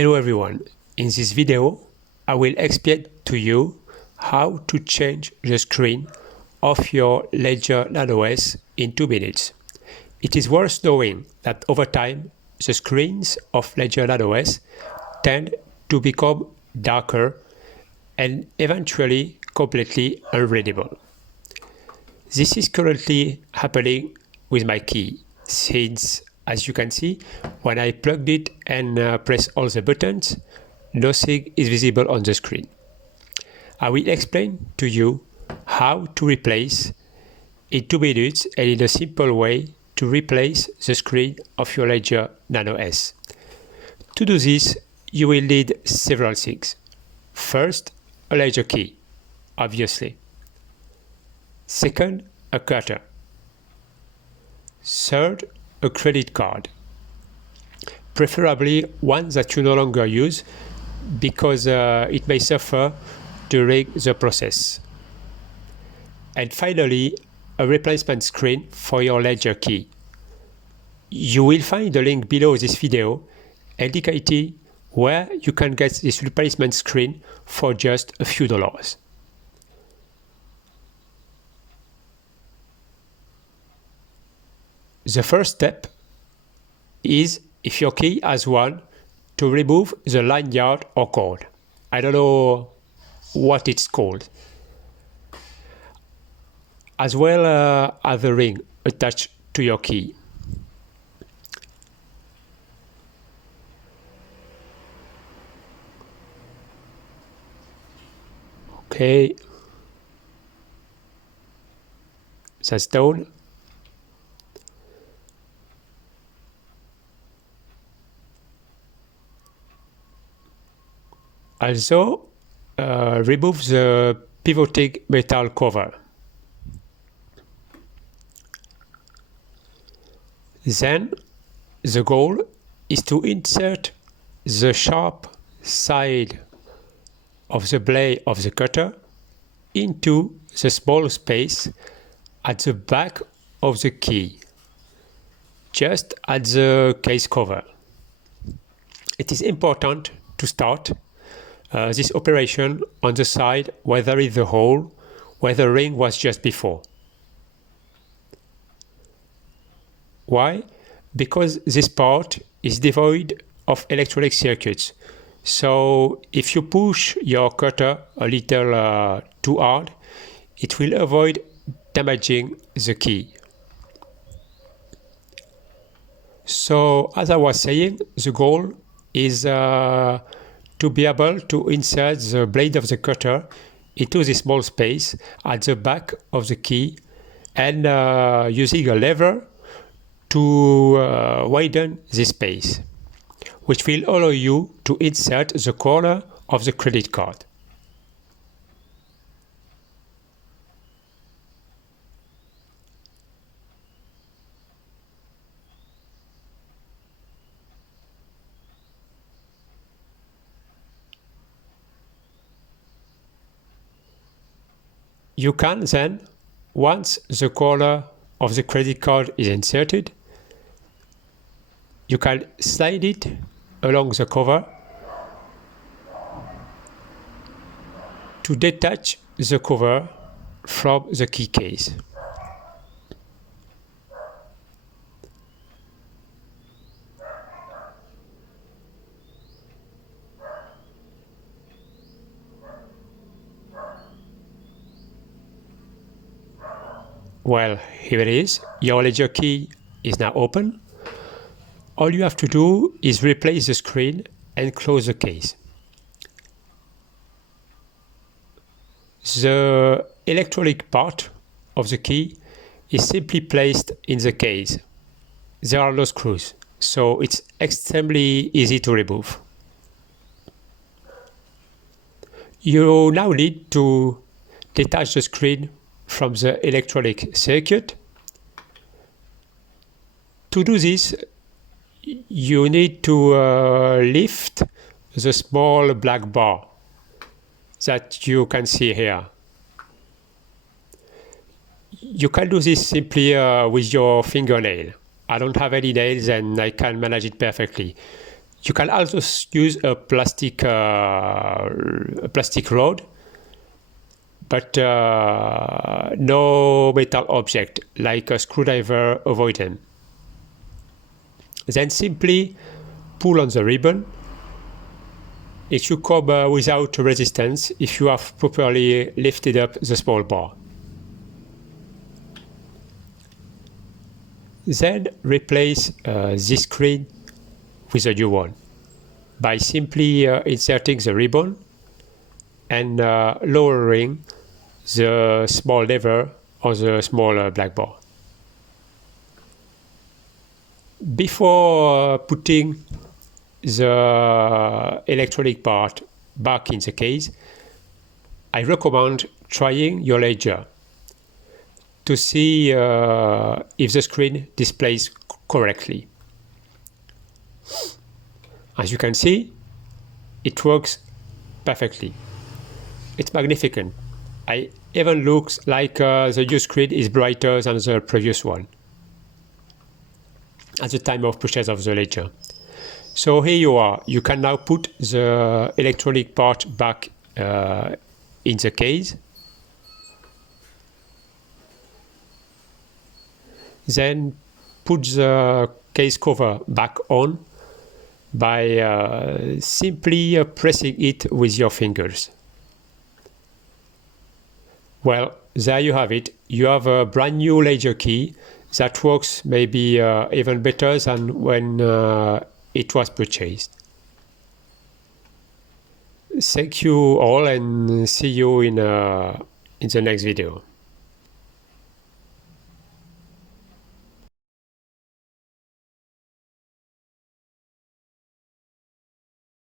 Hello everyone, in this video I will explain to you how to change the screen of your Ledger Nano S in 2 minutes. It is worth knowing that over time the screens of Ledger Nano S tend to become darker and eventually completely unreadable. This is currently happening with my key since, as you can see, when I plugged it and press all the buttons, nothing is visible on the screen. I will explain to you how to replace in 2 minutes and in a simple way to replace the screen of your Ledger Nano S. To do this, you will need several things. First, a Ledger key, obviously. Second, a cutter. Third, a credit card, preferably one that you no longer use because it may suffer during the process. And finally, a replacement screen for your Ledger key. You will find a link below this video indicating where you can get this replacement screen for just a few dollars. The first step is, if your key has one, to remove the lanyard or cord. I don't know what it's called. As well as the ring attached to your key. Okay, that's done. Also, remove the pivoting metal cover. Then, the goal is to insert the sharp side of the blade of the cutter into the small space at the back of the key, just at the case cover. It is important to start this operation on the side where there is the hole, where the ring was just before. Why? Because this part is devoid of electronic circuits. So if you push your cutter a little too hard, it will avoid damaging the key. So as I was saying, the goal is to be able to insert the blade of the cutter into this small space at the back of the key and using a lever to widen this space, which will allow you to insert the corner of the credit card. You can then, once the corner of the credit card is inserted, you can slide it along the cover to detach the cover from the key case. Well, here it is. Your Ledger key is now open. All you have to do is replace the screen and close the case. The electronic part of the key is simply placed in the case. There are no screws, so it's extremely easy to remove. You now need to detach the screen from the electronic circuit. To do this, you need to lift the small black bar that you can see here. You can do this simply with your fingernail. I don't have any nails and I can manage it perfectly. You can also use a plastic rod, but no metal object like a screwdriver. Avoid them. Then simply pull on the ribbon. It should come without resistance if you have properly lifted up the small bar. Then replace this screen with a new one by simply inserting the ribbon and lowering the small lever on the small black bar. Before putting the electronic part back in the case, I recommend trying your ledger to see if the screen displays correctly. As you can see, it works perfectly. It's magnificent. It even looks like the new screen is brighter than the previous one at the time of purchase of the ledger. So here you are. You can now put the electronic part back in the case. Then put the case cover back on by simply pressing it with your fingers. Well, there you have it. You have a brand new ledger key that works maybe even better than when it was purchased. Thank you all and see you in the next video.